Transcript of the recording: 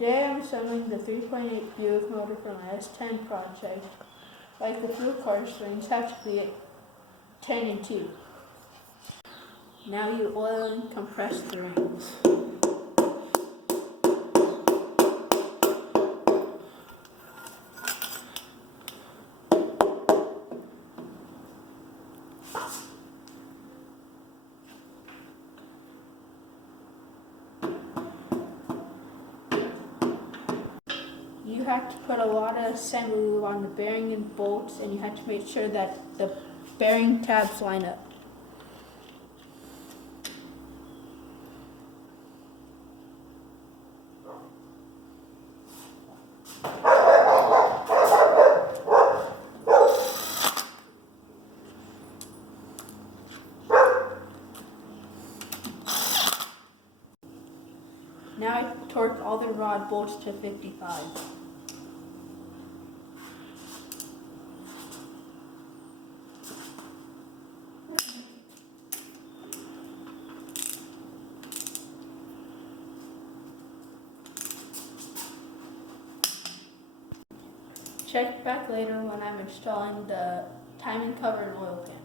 Today I'm assembling the 3.8 Buick motor for my S10 project. Like the fuel card, springs have to be 10 and 2. Now you oil and compress the rings. You have to put a lot of assembly lube on the bearing and bolts, and you have to make sure that the bearing tabs line up. Now I torque all the rod bolts to 55. Check back later when I'm installing the timing cover and oil pan.